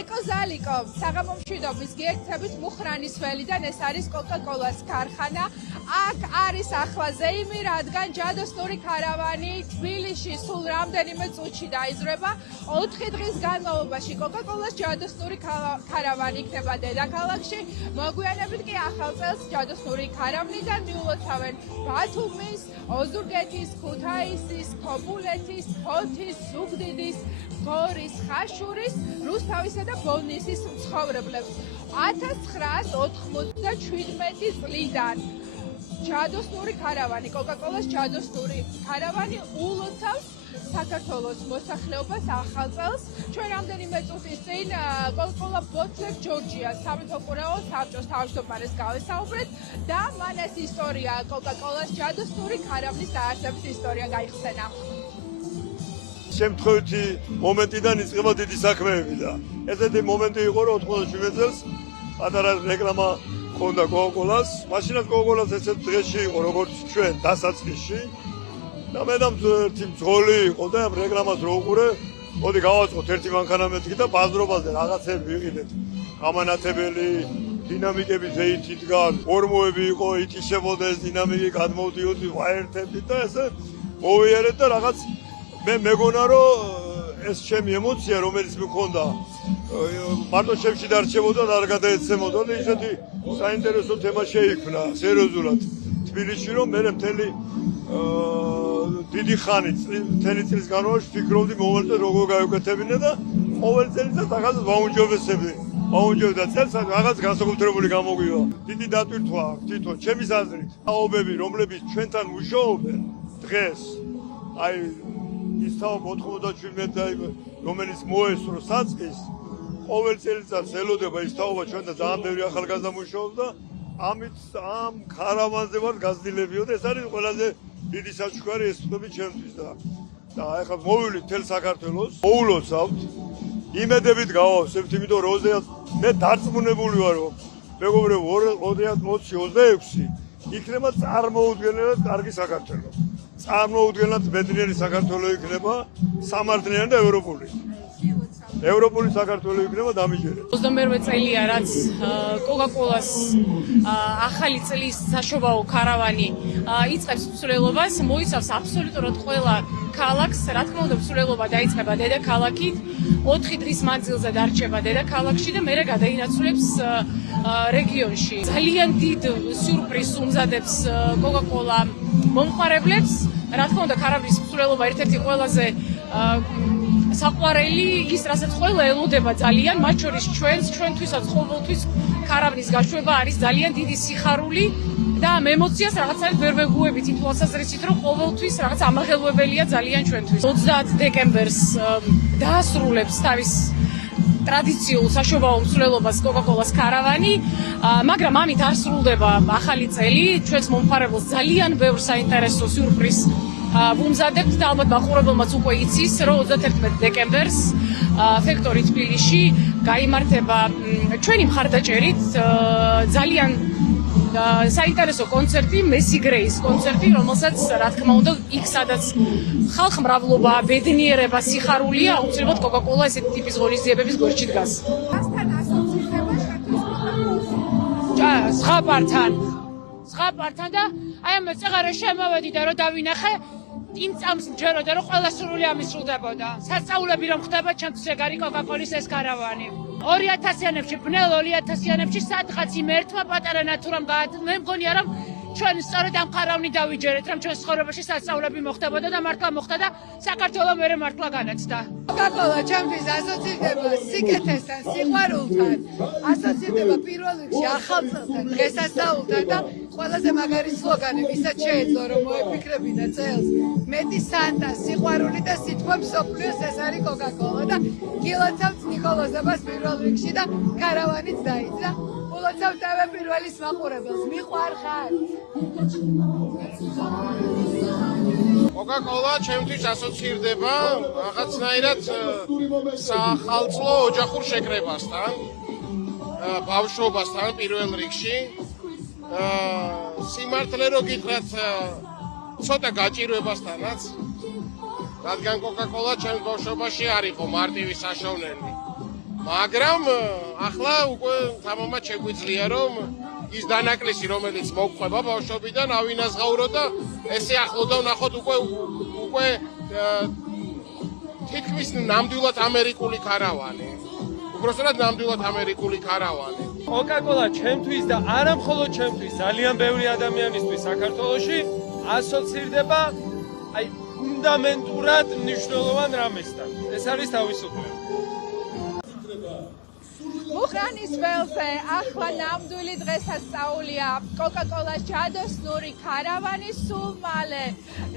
ეკოზალიკო საღამომშვიდობის გიერთებით მუხრანის ველიდან ეს არის კოკა-კოლას ქარხანა. აქ არის ახლა ზეიმი, რადგან ჯადოსნური ქარავანი თბილისში სულ რამდენიმე წუთში დაიზრება. 4 დღის განმავლობაში კოკა-კოლას ჯადოსნური ქარავანი იქნება დედაქალაქში. მოგვიანებით კი ახალ წელს ჯადოსნური ქარავნიდან მიულოცავენ ბათუმის, ოზურგეთის, ქუთაისის, ქობულეთის, ფოთის, ზუგდიდის, გორის, ხაშურის, რუსთავისა და ბოლნისის მცხოვრებლებს. 1997 წლიდან ჯადოსნური ქარავანი, კოკა-კოლას ჯადოსნური ქარავანი ულოცავს საქართველოს მოსახლეობას ახალ წელს. ჩვენ რამდენიმე წუთის წინ კოკა-კოლა ბოთლებ ჯორჯიას სამეთოყურეო საბჭოს თავმჯდომარეს გავესაუბრეთ და მან ეს ისტორია კოკა-კოლას ჯადოსნური ქარავნის დაარსების ისტორია გაიხსენა. შემთხვევითი მომენტიდან იწყება დიდი საქმეები და ესეთი მომენტი იყო რომ 97 წელს პატარა რეკლამა ჰქონდა კოკა-კოლას. მაშინაც კოკა-კოლას ესეთ დღეში იყო როგორც ჩვენ დასაწყისში და მე და ერთი მძღოლი იყო და ამ რეკლამას რო უყურე, მოდი გავაწყოთ ერთი მანქანამეტი და ბაზრობაზე რაღაცები ვიყიდეთ. გამანათებელი დინამიკები ზეითი დგას, ფორმოები იყო, ითიშებოდა ეს დინამიკი, გადმოვდიოდი ვაერთები და ესე მოვიარეთ და რაღაც მე მეგონა რომ ეს ჩემი ემოცია რომელიც მქონდა მარტო ჩემში დარჩებოდა და არ გადაეცემოდა და ისეთი საინტერესო თემა შეიქმნა სერიოზულად თბილისში რომ მე მთელი დიდი ხანი მთელი წლის განმავლობაში ფიქრობდი მომენტზე როგორ გავეკეთებინე და ყოველ წელიწად რაღაც ვაუნჯობდა წელს რაღაც განსაკუთრებული გამოგვივა. დიდი დატვირთვა თვითონ ჩემის აზრით. აობები რომლებიც ჩვენთან მუშაობენ დღეს აი ისთავ 97 რომელიც მოესწრო საწყის ყოველ წელიწადს ელოდება ისთავობა ჩვენ და ძალიან ბევრი ახალგაზრდა მუშაობს და ამით ამ ქარავანზე ვარ გაზრდილებიო და ეს არის ყველაზე დიდი საჩუქარი ეს ხდები ჩემთვის და ახლა მოვივლით თელ საქართველოს მოულოცავთ იმედებით გავავსებთ იმიტომ რომ მე დარწმუნებული ვარ რომ მეგობრებო 2026 იქნება წარმოუდგენელად კარგი საქართველო. წარმოუდგენლად ბედნიერი საქართველო იქნება, სამართლიანი და ევროპული. ევროპული საქართველო იქნება დამიჯერეთ. 21 წელია რაც კოკა-კოლას ახალი წლის საშობაო ქარავანი იწყებს მსვლელობას, მოიცავს აბსოლუტურად ყველა ქალაქს, რა თქმა უნდა მსვლელობა დაიწყება დედაქალაქით, 4 დღის მანძილზე დარჩება დედაქალაქში და მერე გადაინაცვლებს რეგიონში. ძალიან დიდ სიურპრიზს უმზადებს კოკა-კოლა მომხმარებლებს, რა თქმა უნდა ქარავნის მსვლელობა ერთ-ერთი ყველაზე საყვარელი ის, რასაც ყველა ელოდება ძალიან, მათ შორის ჩვენთვისაც ყოველთვის ქარავნის გაშვება არის ძალიან დიდი სიხარული და ამ ემოციას რაღაცნაირად ვერ ვეგუებით იმ თვალსაზრისით, რომ ყოველთვის რაღაც ამაღელვებელია ძალიან ჩვენთვის. 30 დეკემბერს დაასრულებს თავის ტრადიციულ საშობაო მსვლელობას კოკა-კოლას ქარავანი, მაგრამ ამით არ სრულდება ახალი წელი. ჩვენს მომხმარებელს ძალიან ბევრ საინტერესო სიურპრიზს ვუმზადებთ და ალბათ მაყურებელმაც უკვე იცის, რომ 31 დეკემბერს ფექტორი თბილისში გაიმართება ჩვენი მხარდაჭერით ძალიან საინტერესო კონცერტი, მესი გრეის კონცერტი, რომელსაც რა თქმა უნდა იქ სადაც ხალხმრავლობა, ბედნიერება, სიხარულია, აუცილებლად კოკა-კოლა ესეთი ტიპის ღონისძიებების გვერდში დგას. მასთან ასოცირდება ზღაპართან და აი ამ წეღარე შემოვედი და რომ დავინახე იმ წამს მჯეროდა რომ ყველა სრული ამისრულდებოდა. სასწაულები რომ ხდება ჩემთვის ეგ არის კოკა-კოლის ეს ქარავანი. 2000-იანებში, ბნელ 2000-იანებში სადღაც იმ ერთმა პატარა ნატურამ მე მგონია რომ ჩვენ სწორედ ამ ქარავნით დავიჯერეთ, რომ ჩვენ ცხოვრებაში სასწაულები მოხდებოდა და მართლა მოხდა და საქართველო მერე მართლა განაცდა. კოკა-კოლა ჩემთვის ასოცირდება სიკეთესთან, სიყვარულთან, ასოცირდება პირველ რიგში ახალ წელთან, დღესასწაულთან და ყველაზე მაგარი სლოგანი, ვისაც შეეძლო რომ მოეფიქრებინა წელს, მეტი სანტა, სიყვარული და სითბო მსოფლიოს ეს არის კოკა-კოლა და გილოცავთ ნიკოლოზებას პირველ რიგში და ქარავანიც დაიძრა. ულოცავთ თავე პირველის მაყურებელს, მიყვარხარ. კოკა-კოლა ჩემთვის ასოცირდება რაღაცნაირად სახალხო ოჯახურ შეკრებასთან, ბავშვობასთან პირველ რიგში. სიმართლე რო გითხრათ, ცოტა გაჭირვებასთანაც, რადგან კოკა-კოლა ჩემს ბავშვობაში არ იყო მარტივი საშოვნელი. მაგრამ ახლა უკვე თამამად შეგვიძლია რომ ის დანაკლისი რომელიც მოგყვება ბავშვობიდან ავინაზღაურო და ესე ახლო და ვნახოთ უკვე თითქმის ნამდვილად ამერიკული ქარავანი. უბრალოდ ნამდვილად ამერიკული ქარავანი. Coca-Cola ჩემთვის და არა მხოლოდ ჩემთვის, ძალიან ბევრი ადამიანისთვის საქართველოში ასოცირდება აი ფუნდამენტურად მნიშვნელოვან რამესთან. ეს არის თავისუფლება. მუხრანის ველზე ახლა ნამდვილი დღესასწაულია Coca-Cola-ს ჯადოსნური ქარავანი სულ მალე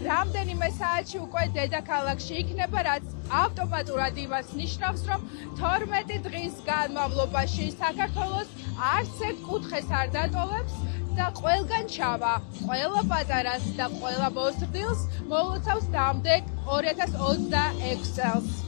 რამდენიმე საათში უკვე დედაქალაქში იქნება, რაც ავტომატურად იმას ნიშნავს, რომ 12 დღის განმავლობაში საქართველოს არც ერთ კუთხეს არ დატოვებს და ყველგან ჩავა, ყველა პატარას და ყველა მოზრდილს მოულოცავს დამდეგ 2026 წელს.